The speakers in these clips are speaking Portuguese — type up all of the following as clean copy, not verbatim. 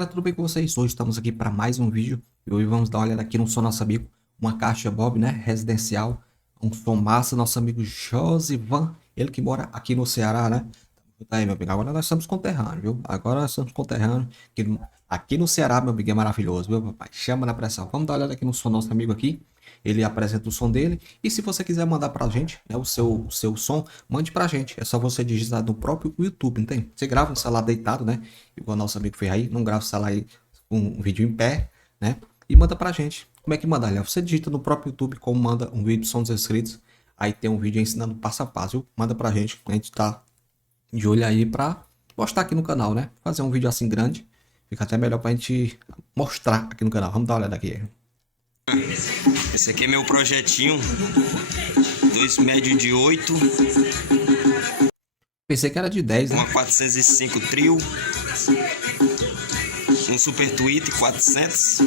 galera, tudo bem com vocês? Hoje estamos aqui para mais um vídeo e hoje vamos dar uma olhada aqui no som nosso amigo, uma caixa Bob, né, residencial, um som massa, nosso amigo Josivan, ele que mora aqui no Ceará, né? Tá aí, meu amigo, agora nós estamos conterrâneos, viu? Agora nós estamos conterrâneos, aqui no Ceará, meu amigo, é maravilhoso, viu, papai? Chama na pressão. Vamos dar uma olhada aqui no som nosso amigo aqui. Ele apresenta o som dele. E se você quiser mandar pra gente, né, o seu som, mande pra gente. É só você digitar no próprio YouTube, não tem? Você grava no celular deitado, né? Igual nosso amigo fez aí. Não grava o celular aí com um vídeo em pé, né? E manda pra gente. Como é que manda, Léo? Você digita no próprio YouTube como manda um vídeo de sons escritos. Aí tem um vídeo ensinando passo a passo, viu? Manda pra gente. A gente tá de olho aí pra postar aqui no canal, né? Fazer um vídeo assim grande. Fica até melhor pra gente mostrar aqui no canal. Vamos dar uma olhada aqui. Esse aqui é meu projetinho, 2 médio de 8, Pensei que era de 10, né? uma 405 trio, um Super Tweet 400,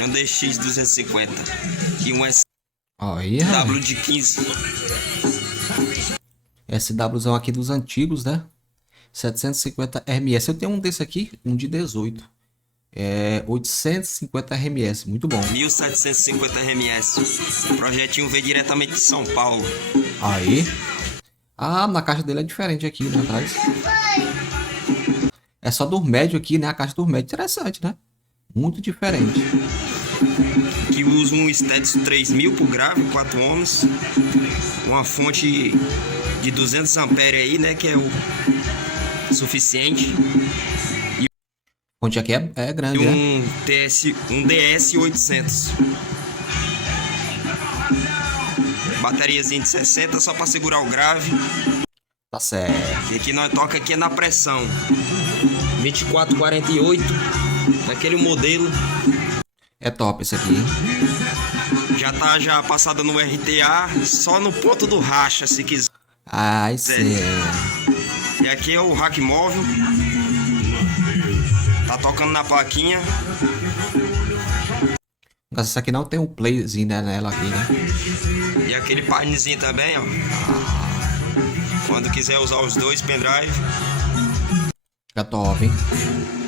um DX 250 e um SW de 15. SWzão aqui dos antigos, né? 750 RMS. Eu tenho um desse aqui, um de 18. 850 RMS, muito bom. 1750 RMS. O projetinho veio diretamente de São Paulo. Aí. Ah, na caixa dele é diferente aqui, né, atrás. É só do médio aqui, né? A caixa do médio. Interessante, né? Muito diferente. Que usa um Stetson 3000 por grave, 4 ohms. Uma fonte de 200 ampere aí, né? Que é o suficiente. Onde aqui é grande, E né? um DS 800. Bateriazinha de 60 só para segurar o grave. Tá certo. E aqui nós toca aqui é na pressão. 2448, daquele modelo. É top esse aqui, hein? Já tá passada no RTA, só no ponto do racha, se quiser. Ai, sim. E aqui é o rack móvel. Tá tocando na plaquinha. Mas essa aqui não tem um playzinho, né, nela aqui, né? E aquele painezinho também, ó. Quando quiser usar os dois pendrive. Fica top, hein?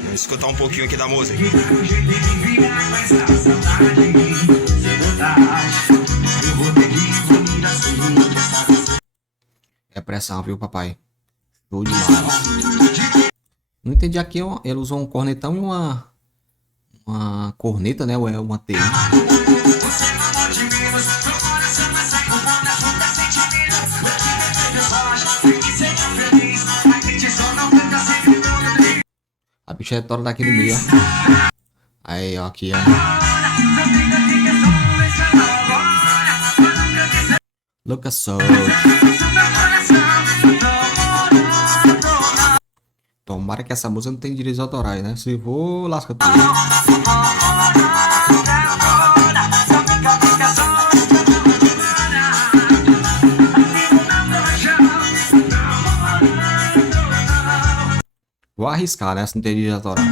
Vamos escutar um pouquinho aqui da música. É pressão, viu, papai? Show demais. Não entendi aqui, ele usou um cornetão e uma corneta, né? Ou é uma T. A bicha é tora daqui no meio, ó. Aí, ó, aqui, ó. Lucas Souza. Tomara que essa música não tenha direitos autorais, né? Se for, lasca tudo. Vou arriscar, né? Se não tem direitos autorais.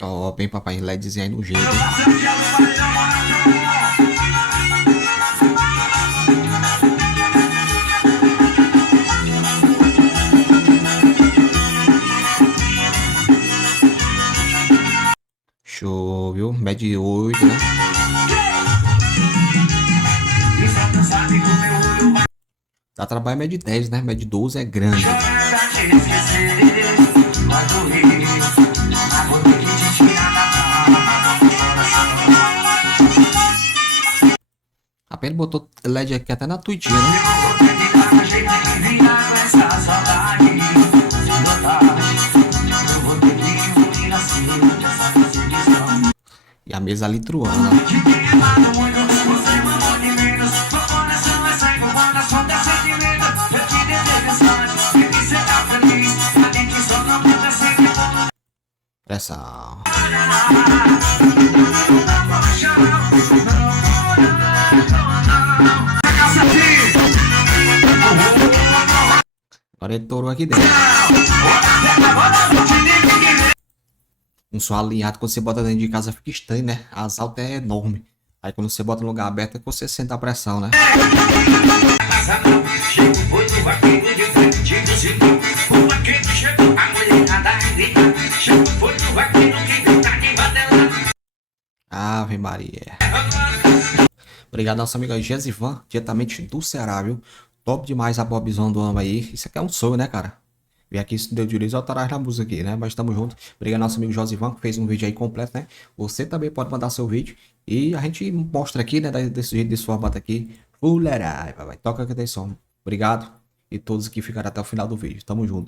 Ó, bem papai, LEDzinho aí no jeito, hein? Show, viu? Médio 8, né? Dá trabalho médio 10, né? Médio 12 é grande. Rapaz, ele botou LED aqui até na tuitinha, né? E a mesa ali truando. Pressão. Agora ele torou aqui dentro. Um som alinhado, quando você bota dentro de casa fica estranho, né? As altas é enorme. Aí quando você bota no lugar aberto é que você sente a pressão, né? Ave Maria. Obrigado, nosso amigo aí, Gesivan, diretamente do Ceará, viu? Top demais a Bobzão do Amba aí. Isso aqui é um sonho, né, cara? Ver aqui se deu direito autorais na música aqui, né? Mas tamo junto. Obrigado, nosso amigo Josivan, que fez um vídeo aí completo, né? Você também pode mandar seu vídeo. E a gente mostra aqui, né? Desse jeito, desse formato aqui. Fulerai, vai. Toca que tem som. Obrigado. E todos que ficaram até o final do vídeo. Tamo junto.